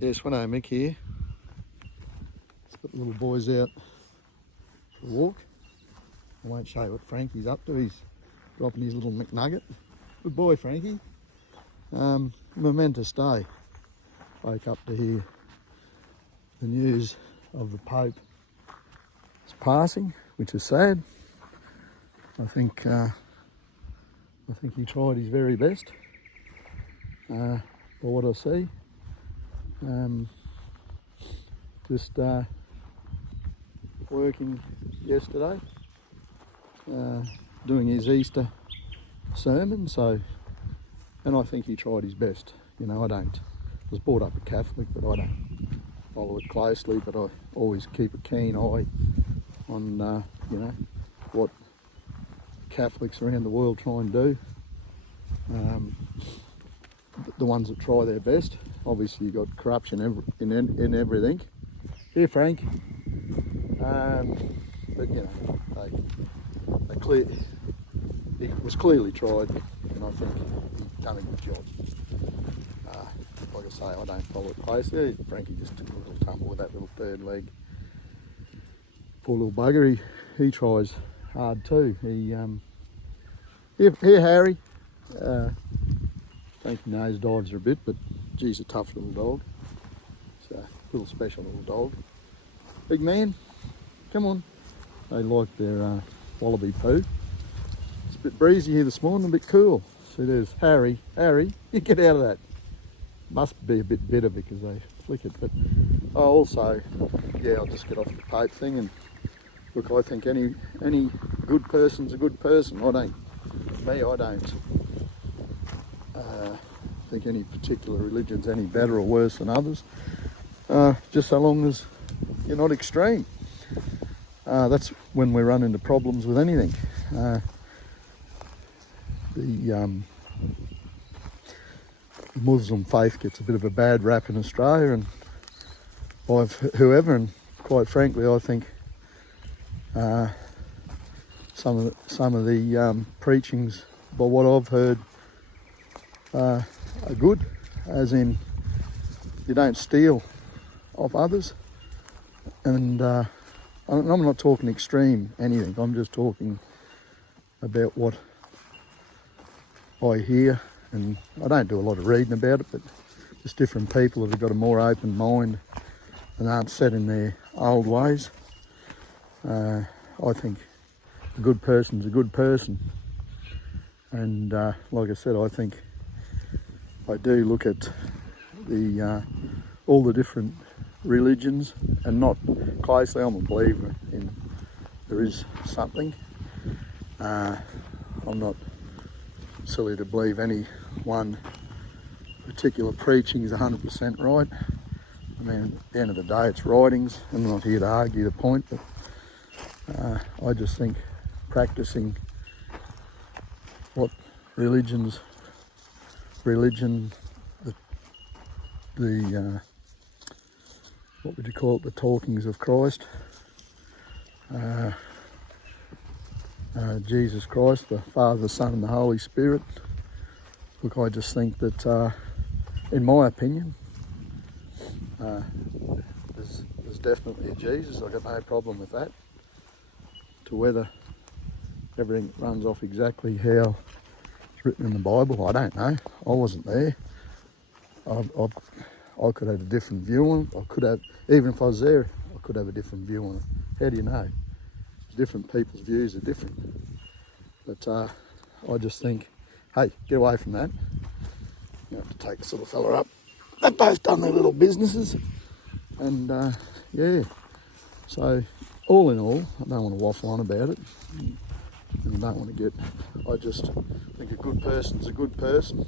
Yes, Winnow Mick here. Let's put the little boys out for a walk. I won't show you what Frankie's up to. He's dropping his little McNugget. Good boy, Frankie. We're meant to stay. Woke up to hear the news of the Pope's passing, which is sad. I think he tried his very best. For what I see. Just working yesterday, doing his Easter sermon, and I think he tried his best. You know, I was brought up a Catholic, but I don't follow it closely, but I always keep a keen eye on, what Catholics around the world try and do. The ones that try their best. Obviously you've got corruption in everything. Here, Frank. But you know, it was clearly tried, and I think he's done a good job. Like I say, I don't follow it closely. Frankie just took a little tumble with that little third leg. Poor little bugger, he tries hard too. Here, Harry. I think he nosedives are a bit, but geez, a tough little dog. It's a little special little dog. Big man, come on. They like their wallaby poo. It's a bit breezy here this morning, a bit cool. See, there's Harry. Harry, you get out of that. Must be a bit bitter because they flick it. But also, yeah, I'll just get off the Pope thing. And look, I think any good person's a good person. I don't think any particular religion's any better or worse than others, just so long as you're not extreme. That's when we run into problems with anything. The Muslim faith gets a bit of a bad rap in Australia and by whoever, and quite frankly I think some of the preachings, by what I've heard, are good, as in you don't steal off others, and I'm not talking extreme anything, I'm just talking about what I hear, and I don't do a lot of reading about it, but just different people that have got a more open mind and aren't set in their old ways. I think a good person's a good person, and like I said, I think I do look at the all the different religions, and not closely. I'm a believer in there is something. I'm not silly to believe any one particular preaching is 100% right. I mean, at the end of the day, it's writings. I'm not here to argue the point, but I just think practicing what religion, the what would you call it, the talkings of Christ, Jesus Christ, the Father, the Son and the Holy Spirit. Look, I just think that, in my opinion, there's definitely a Jesus. I've got no problem with that. To whether everything runs off exactly how it's written in the Bible, I don't know. I wasn't there. I could have a different view on it. I could have, even if I was there, I could have a different view on it. How do you know? Different people's views are different. But I just think, hey, get away from that. You have to take this little fella up. They've both done their little businesses. And yeah, so all in all, I don't want to waffle on about it. And I don't want to I just think a good person's a good person.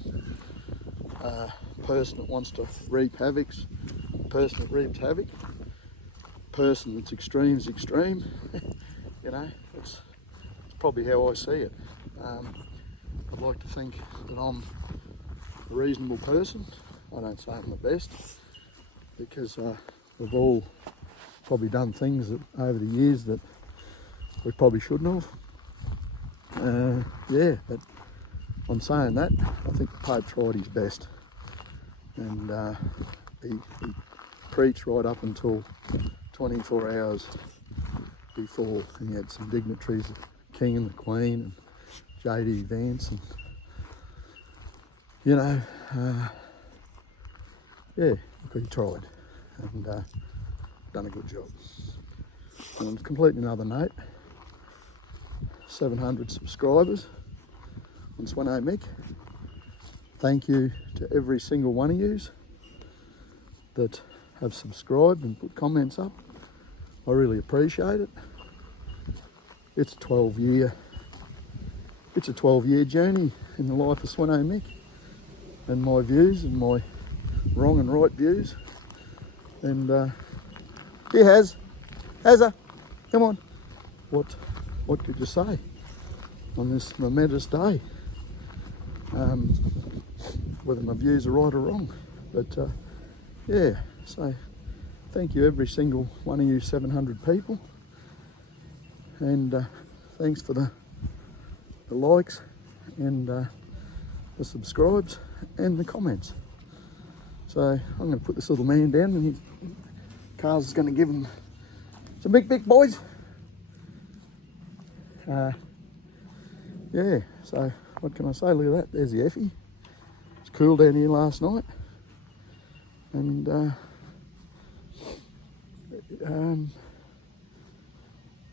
A person that wants to reap havoc's a person that reaps havoc. A person that's extreme is extreme. You know, it's probably how I see it. I'd like to think that I'm a reasonable person. I don't say I'm the best, because we've all probably done things that over the years that we probably shouldn't have. Yeah, but on saying that, I think the Pope tried his best, and he preached right up until 24 hours before, and he had some dignitaries, the King and the Queen, and J.D. Vance, and you know, yeah, look, he tried and done a good job. And on completely another note, 700 subscribers on Swano Mick. Thank you to every single one of yous that have subscribed and put comments up. I really appreciate it. It's a 12-year journey in the life of Swano Mick, and my views and my wrong and right views. And here Hazza, come on. What could you say on this momentous day? Whether my views are right or wrong, but yeah. So thank you every single one of you 700 people, and thanks for the likes and the subscribes and the comments. So I'm going to put this little man down, and Carl's is going to give him some big boys. Yeah, so what can I say? Look at that, there's the Effie. It's cool down here last night, and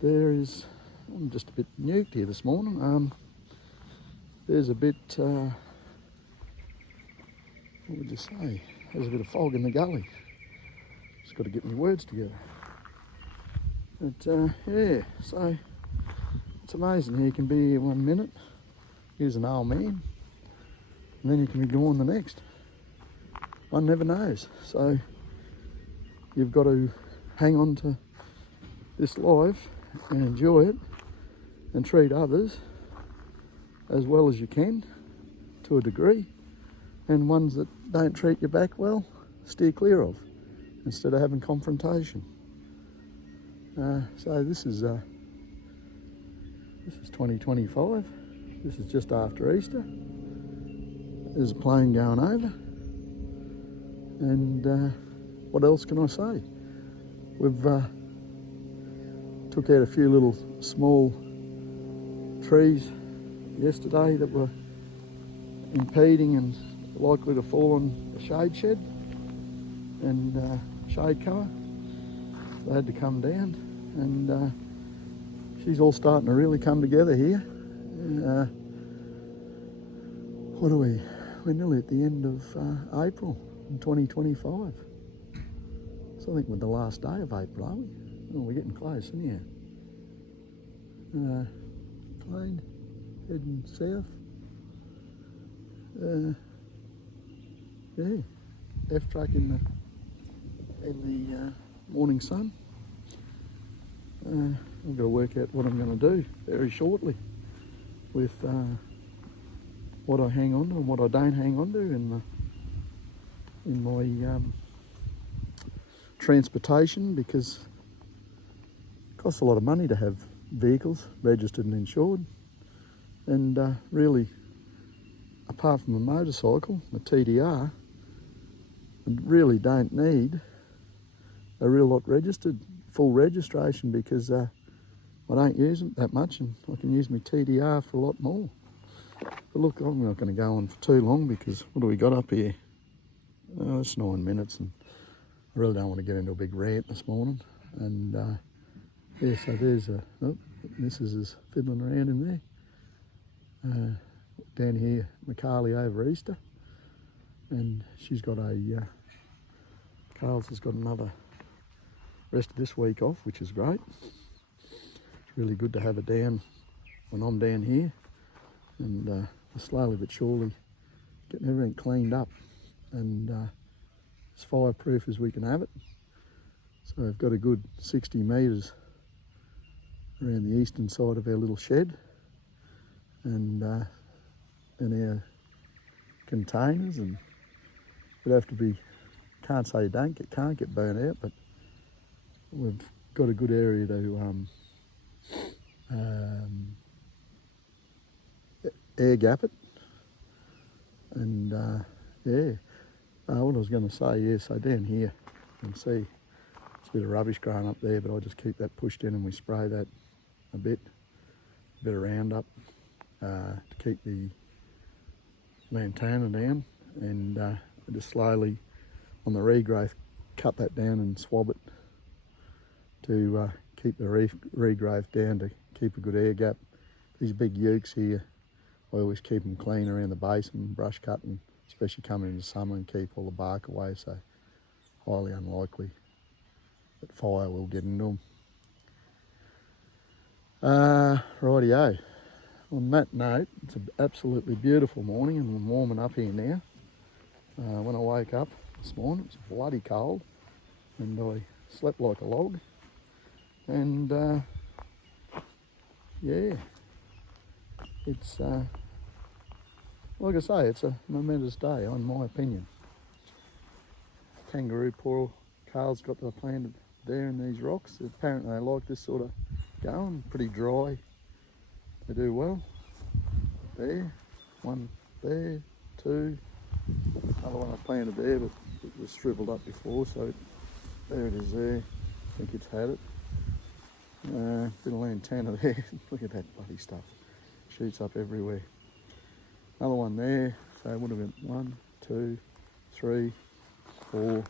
there is, I'm just a bit nuked here this morning. There's a bit, what would you say? There's a bit of fog in the gully. Just got to get my words together. But yeah, so it's amazing how you can be here 1 minute, here's an old man, and then you can be gone the next. One never knows. So you've got to hang on to this life and enjoy it and treat others as well as you can to a degree, and ones that don't treat you back well, steer clear of instead of having confrontation. So this is 2025. This is just after Easter. There's a plane going over, and what else can I say? We've took out a few little small trees yesterday that were impeding and likely to fall on the shade shed and shade cover. They had to come down, and she's all starting to really come together here. What are we? We're nearly at the end of April in 2025. So I think we're the last day of April, are we? Oh, we're getting close, anyhow. Plane heading south. Yeah, F-track in the morning sun. I've got to work out what I'm going to do very shortly with what I hang on to and what I don't hang on to in my transportation, because it costs a lot of money to have vehicles registered and insured, and really, apart from a motorcycle, a TDR, I really don't need a real lot registered, full registration, because I don't use them that much, and I can use my TDR for a lot more. But look, I'm not going to go on for too long, because what do we got up here? Oh, it's 9 minutes, and I really don't want to get into a big rant this morning. And yeah, so there's Mrs. is fiddling around in there. Down here, Macali over Easter, and she's got Carl's has got another rest of this week off, which is great. It's really good to have her down when I'm down here, and slowly but surely getting everything cleaned up and as fireproof as we can have it. So I've got a good 60 metres around the eastern side of our little shed, and our containers, and would have to be, can't say you can't get burnt out, but we've got a good area to air gap it, and yeah, What I was going to say, yeah, so down here, you can see there's a bit of rubbish growing up there, but I just keep that pushed in and we spray that a bit of Roundup to keep the lantana down, and I just slowly on the regrowth cut that down and swab it to keep the regrowth down, to keep a good air gap. These big ukes here, I always keep them clean around the base and brush cutting, especially coming into summer, and keep all the bark away, so highly unlikely that fire will get into them. Rightio. On that note, it's an absolutely beautiful morning and we're warming up here now. When I woke up this morning, it was bloody cold and I slept like a log. And yeah, it's like I say, it's a momentous day in my opinion. Kangaroo poor Carl's got the planted there in these rocks. Apparently they like this sort of going, pretty dry. They do well. There, one there, two. Another one I planted there, but it was shriveled up before, so there it is there. I think it's had it. Bit of lantana there. Look at that bloody stuff. Shoots up everywhere. Another one there. So it would have been 1, 2, 3, 4,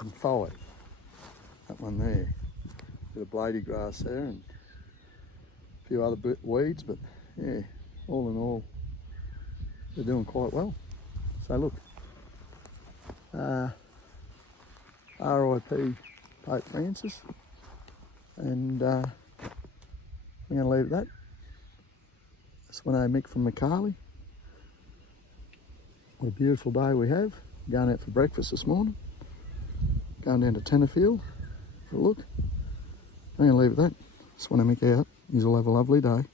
and 5. That one there. Bit of blady grass there and a few other weeds, but yeah, all in all, they're doing quite well. So look, RIP Pope Francis, and I'm going to leave it at that. That's when I Mick from Macali. What a beautiful day we have. Going out for breakfast this morning. Going down to Tenterfield for a look. I'm going to leave it at that. That's when I Mick out. You'll have a lovely day.